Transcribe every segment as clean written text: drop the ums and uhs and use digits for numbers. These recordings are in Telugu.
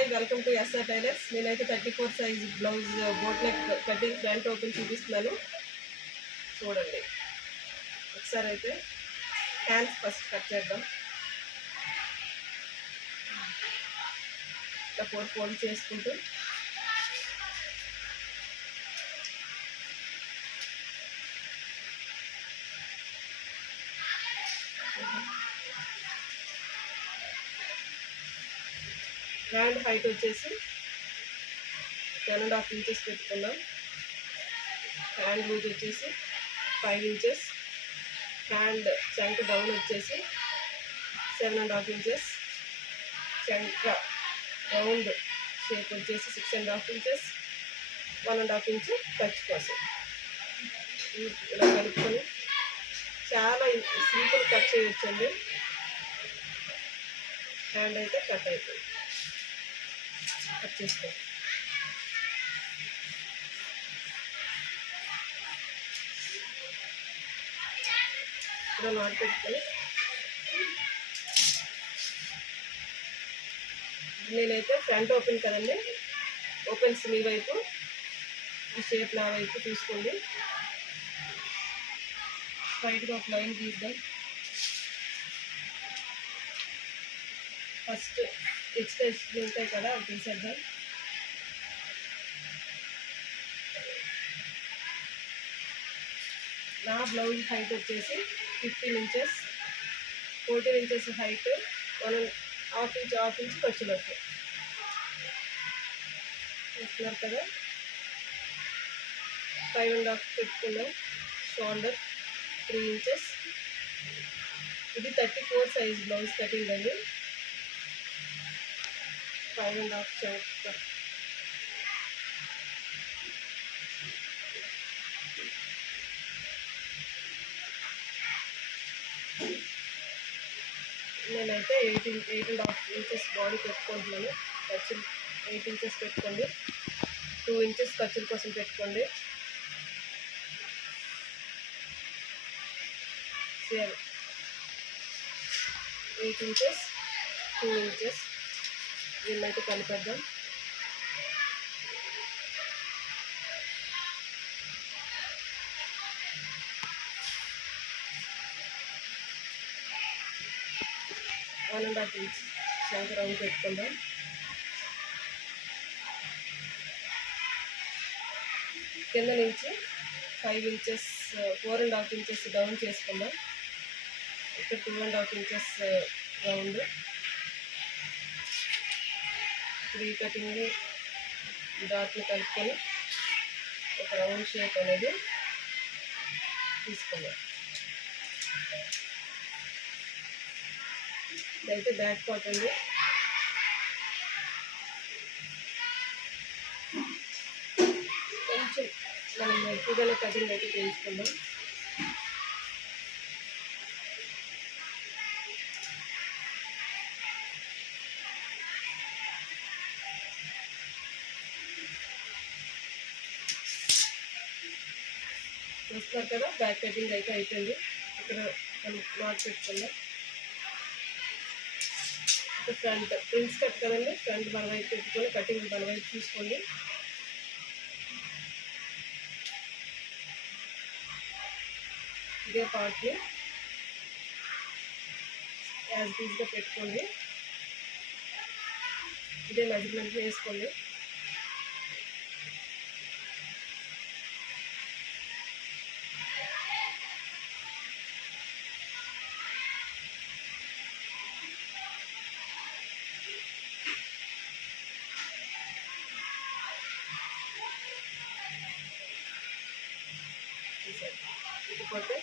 Hi, welcome to SR tailors. నేనైతే 34 size blouse boat neck cutting front open చూపిస్తున్నాను. చూడండి ఒకసారి. అయితే హ్యాండ్స్ ఫస్ట్ కట్ చేద్దాం. ఇట్లా 4 ఫోల్డ్ చేసుకుంటూ హ్యాండ్ హైట్ వచ్చేసి 10.5 ఇంచెస్ పెట్టుకుందాం. హ్యాండ్ లూజ్ వచ్చేసి 5 ఇంచెస్. హ్యాండ్ చంక డౌన్ వచ్చేసి 7.5 ఇంచెస్. చంక రౌండ్ షేప్ వచ్చేసి 6.5 ఇంచెస్. 1.5 ఇంచ్ ఖర్చు కోసం ఇలా కలుపుకొని చాలా సింపుల్ కట్ చేయొచ్చండి. హ్యాండ్ అయితే కట్ అవుతుంది. కట్ చేసుకోండి. ఇలా నాటు పెట్టుకొని నేనైతే ఫ్రంట్ ఓపెన్ కదండి, ఓపెన్స్ మీ వైపు, ఈ షేప్ నా వైపు చూసుకోండి. స్ట్రైట్గా ఒక లైన్ గీద్దాం. ఫస్ట్ ఎక్స్ట్రా ఉంటాయి కదా, అవి తీసేద్దాం. నా బ్లౌజ్ హైట్ వచ్చేసి 15 ఇంచెస్. 14 ఇంచెస్ హైట్, 1.5 ఇంచ్ ఖర్చులోకి చూస్తున్నారు కదా. 5.5 పెట్టుకున్నాం. Shoulder 3 inches. ఇది 34 సైజ్ బ్లౌజ్ కటింగ్ అండి. 5.5 చౌక. నేనైతే 8.5 ఇంచెస్ బాడీ పెట్టుకుంటున్నాను. ఖర్చులు 8 ఇంచెస్ పెట్టుకోండి. 2 ఇంచెస్ ఖర్చుల కోసం పెట్టుకోండి. 8 ఇంచెస్, 2 ఇంచెస్ వీళ్ళైతే కలిపేద్దాం. వన్ అండ్ హాఫ్ ఇంచ్ చంక రౌండ్ పెట్టుకుందాం. కింద నుంచి 5 ఇంచెస్, 4.5 ఇంచెస్ డౌన్ చేసుకుందాం. ఇక్కడ 2.5 ఇంచెస్ రౌండ్. ఇప్పుడు ఈ కటింగ్ డాట్ని కలుపుకొని ఒక రౌండ్ షేప్ అనేది తీసుకుందాం. ఇదైతే బ్యాక్ పార్ట్ అండి. కొంచెం మనం ఎక్కువగానే కటింగ్ అయితే చేయించుకుందాం. చూస్తున్నారు కదా, బ్యాక్ కటింగ్ అయితే అయిపోయింది. ఇక్కడ మనం నాట్ పెట్టుకుందాం. ఫ్రంట్ ప్రిన్స్ కట్ కదండి, ఫ్రంట్ మన వైపు పెట్టుకొని కటింగ్ మన వైపు తీసుకోండి. ఇదే పార్ట్ని యాజ్ ఈజ్గా పెట్టుకోండి. ఇదే మెజర్మెంట్ వేసుకోండి. ఇకపోతే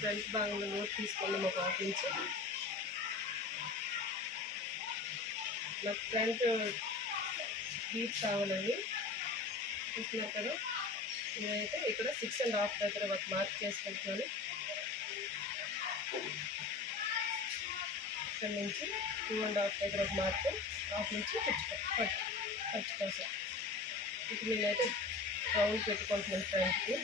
ఫ్రంట్ భాగంలో లోతు తీసుకోండి, ఒక 1/2 ఇంచ్. నాకు ఫ్రంట్ డీప్ కావాలండి. చూస్తున్నారు కదా, నేనైతే ఇక్కడ 6.5 దగ్గర ఒక మార్క్ చేసుకుంటున్నాను. ఇక్కడ నుంచి 2.5 దగ్గర ఒక మార్క్, 1/2 ఇంచ్ ఖర్చు కోసం. ఇప్పుడు నేనైతే రౌండ్ పెట్టుకుంటున్నాను ఫ్రంట్కి.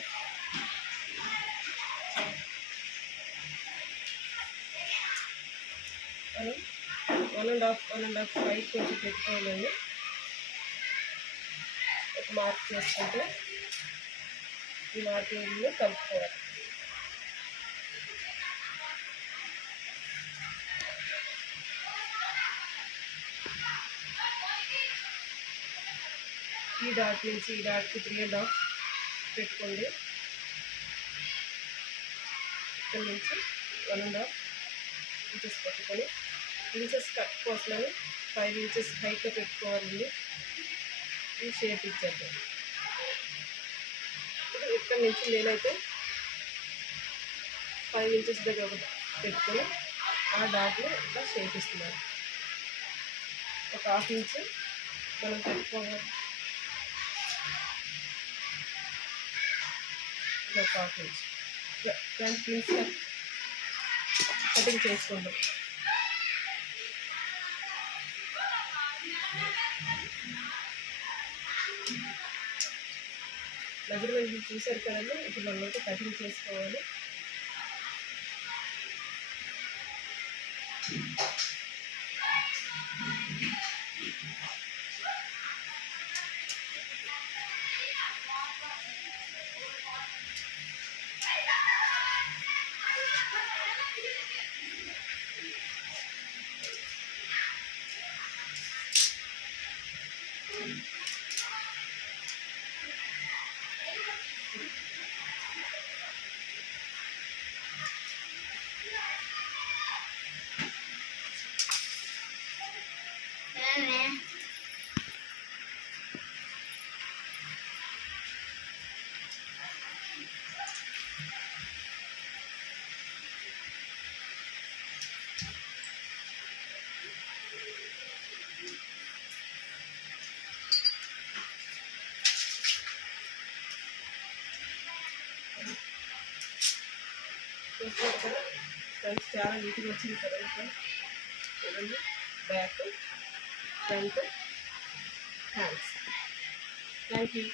మనం 1.5 హైట్ కొంచెం పెట్టుకోవాలండి. ఒక మార్క్ చేసుకుంటే ఈ మార్కింగ్ని కలుపుకోవాలి. ఈ డాట్ నుంచి ఈ డాట్కి 3.5 పెట్టుకోండి. ఇక్కడ నుంచి 1.5 ఇంచెస్ పెట్టుకొని ఇంచెస్ కట్ కోసమని 5 ఇంచెస్ హైట్లో పెట్టుకోవాలండి. ఈ షేప్ ఇచ్చేద్దాం. ఇక్కడ నుంచి నేనైతే 5 ఇంచెస్ దగ్గర ఒకటి పెట్టుకొని ఆ డాట్ని ఇట్లా షేప్ ఇస్తున్నాను. ఒక 1/2 ఇంచ్ మనం పెట్టుకోవాలి. ఒక 1/2 ఇంచ్ ఫ్రంట్ పీస్ కటింగ్ చేసుకుందాం. మెజర్మెంట్ చూసారు కదండి. ఇప్పుడు మనం అయితే కటింగ్ చేసుకోవాలి. చూస్తున్నారు కదా ఫ్రెండ్స్, చాలా నీట్గా వచ్చింది కదా. ఇక్కడ చూడండి, back, front, hands. Thank you.